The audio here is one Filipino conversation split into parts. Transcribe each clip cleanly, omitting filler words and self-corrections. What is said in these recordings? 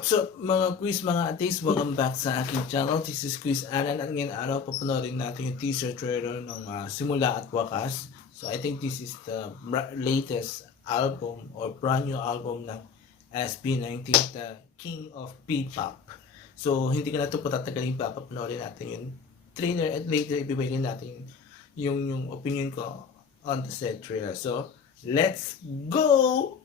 What's up mga quiz, mga atis? Welcome back sa aking channel. This is Quiz Alan at ngayon araw papanoorin natin yung teaser trailer ng Simula at Wakas. So I think this is the latest album or brand new album ng SB19, the King of P-Pop. So hindi ko na ito patatagalin pa, papanoorin natin yung trailer at later ibibigay natin yung opinion ko on the said trailer. So let's go!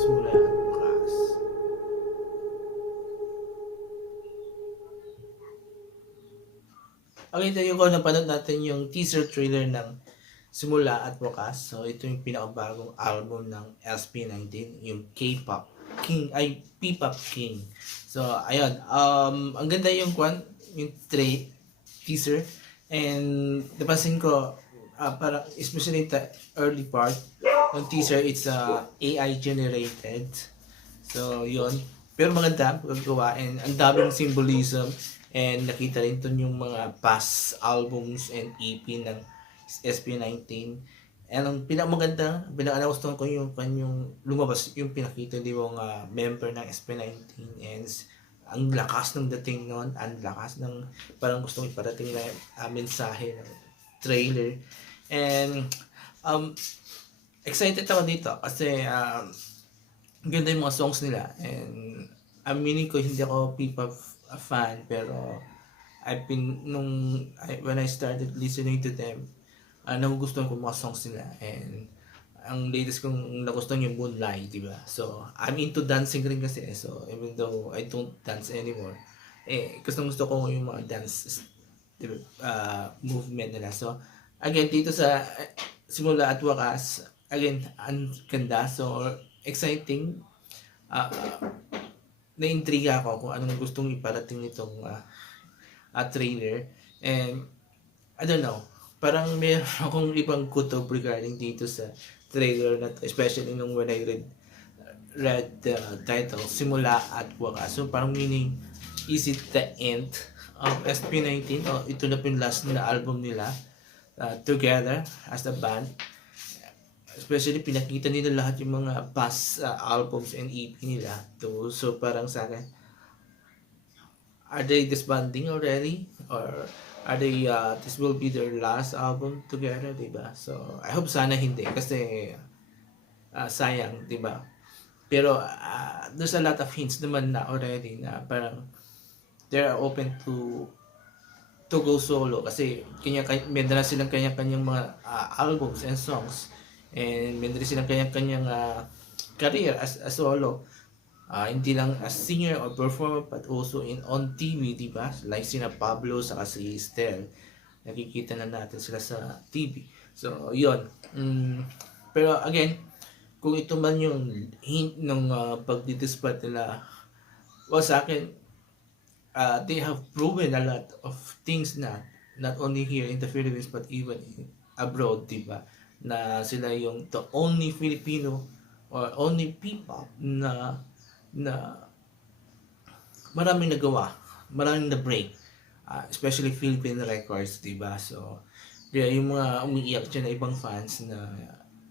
Simula at Wakas. Okay, tayo ko napanood natin yung teaser trailer ng Simula at Wakas. So ito yung pinakabagong album ng SB19, yung K-pop King ay P-pop King. So ayun, ang ganda yung yung teaser, and napansin ko parang especially the early part ng teaser, it's AI generated. So yun, pero maganda paggawa and ang daming symbolism, and nakita rin dun yung mga past albums and EP ng SB19. And ang pinakamaganda, pinaka-nagustuhan ko yung kanyang lumabas, yung pinakita di ba nga member ng SB19, and ang lakas ng dating noon, ang lakas ng parang gustong iparating na mensahe ng trailer. And excited ako dito kasi ganda yung mga songs nila, and aminin ko hindi ako P-pop fan, pero when I started listening to them, nagugustuhan ko mga songs nila, and ang latest kong nagustuhan yung Moonlight, di ba? So I'm into dancing rin kasi, so even though I don't dance anymore, gusto ko yung mga dance, diba, movement nila. So again, dito sa Simula at Wakas, again, ang ganda, so exciting. Na-intriga ako kung anong gustong iparating nitong trailer, and I don't know, parang meron akong ibang kutob regarding dito sa trailer na to, especially nung when I read the title, Simula at Wakas. So parang meaning, is it the end of SB19, o ito na po yung last na album nila together as a band? Especially pinakita nila lahat yung mga past albums and EP nila to. So parang sa akin, are they disbanding already, or are they this will be their last album together, diba? So I hope sana hindi, kasi sayang, diba? Pero there's a lot of hints naman na already na parang they're open to go solo, kasi meron na silang kanya-kanyang mga albums and songs, and meron rin silang kanya-kanyang career as a solo. Hindi lang as singer or performer, but also on TV, di ba? Like sina Pablo saka si Estel, nakikita na natin sila sa TV. So yon. Pero again, kung ito man yung hint ng pagdidisplay nila, sa akin, they have proven a lot of things na not only here in the Philippines but even abroad, di ba? Na sila yung the only Filipino or only people na maraming nagawa, maraming na-break, especially Philippine records, di ba? So, kaya yung mga umiiyak dyan na ibang fans na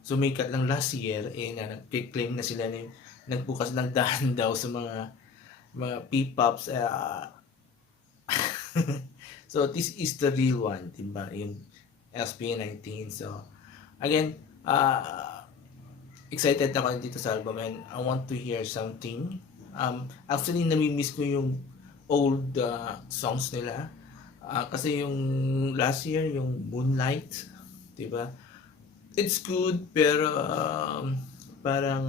sumikat lang last year, na nag-claim na sila na nagbukas ng daan daw sa mga P-pops. So, this is the real one, di ba? Yung SB19. So, again, excited ako dito sa album and I want to hear something. Actually, nami-miss ko yung old songs nila. Kasi yung last year, yung Moonlight, di ba? It's good, pero parang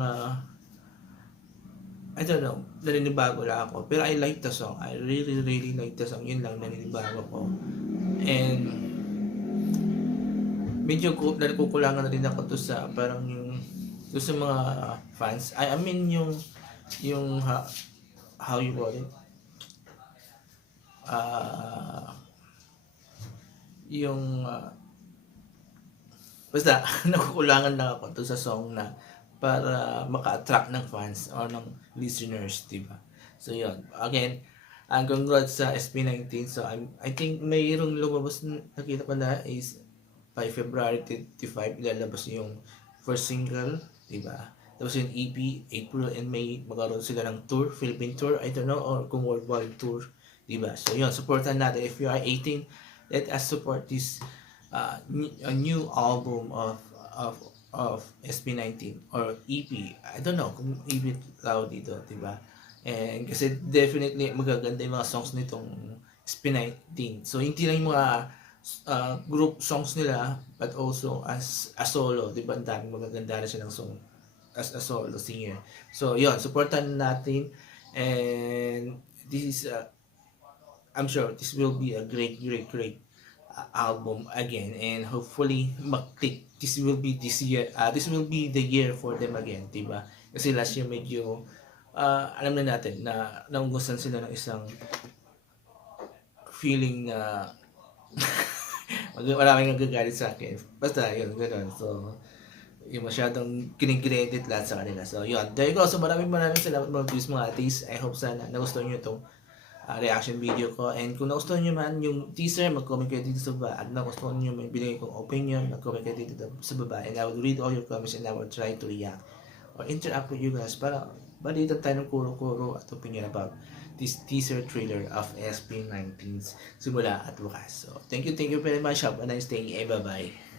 I don't know, naninibago lang ako. Pero I like the song. I really, really like the song. Yun lang, naninibago ko. And medyo nagkukulangan na rin ako to sa parang yung to sa mga fans. I mean yung how you call it? Yung basta nakukulangan lang ako to sa song na para maka-attract ng fans or ng listeners, di ba? So yun. Again, ang congrats sa SB19. So I think mayroong lumabas na nakita ko na is by February 25 ilalabas yung first single, di ba? Tapos yung EP, April and May, magkaroon sila ng tour, Philippine tour, I don't know, or kung worldwide tour, di ba? So yun, supportan natin. If you are 18, let us support this a new album of SB19 or EP. I don't know kung EP tawag dito, di ba? And kasi definitely magaganda yung mga songs nitong SB19. So hindi lang yung mga group songs nila but also as a solo, di ba? Ang daming magaganda na siya ng song as a solo singer. So yun, supportan natin and this is I'm sure this will be a great album again and hopefully mag-click. This will be this year, this will be the year for them again, diba? Kasi last year medyo alam na natin na naungusan sila ng isang feeling na maraming nagagalit sa akin. Basta yun, gano'n. So, yung masyadong kinikredit lahat sa kanila. So, yun. There you go. So, maraming salamat mga views mga atis. I hope sana nagustuhan nyo itong reaction video ko. And kung nagustuhan nyo man yung teaser, mag-comment kayo dito sa baba. At nagustuhan nyo may binigay kong opinion, mag-comment kayo dito sa baba. And I will read all your comments and I will try to react or interact with you guys para balitan tayo ng kuro-kuro at opinion about this teaser trailer of SB19's simula at wakas. So, thank you very much. Have a nice day. Bye-bye.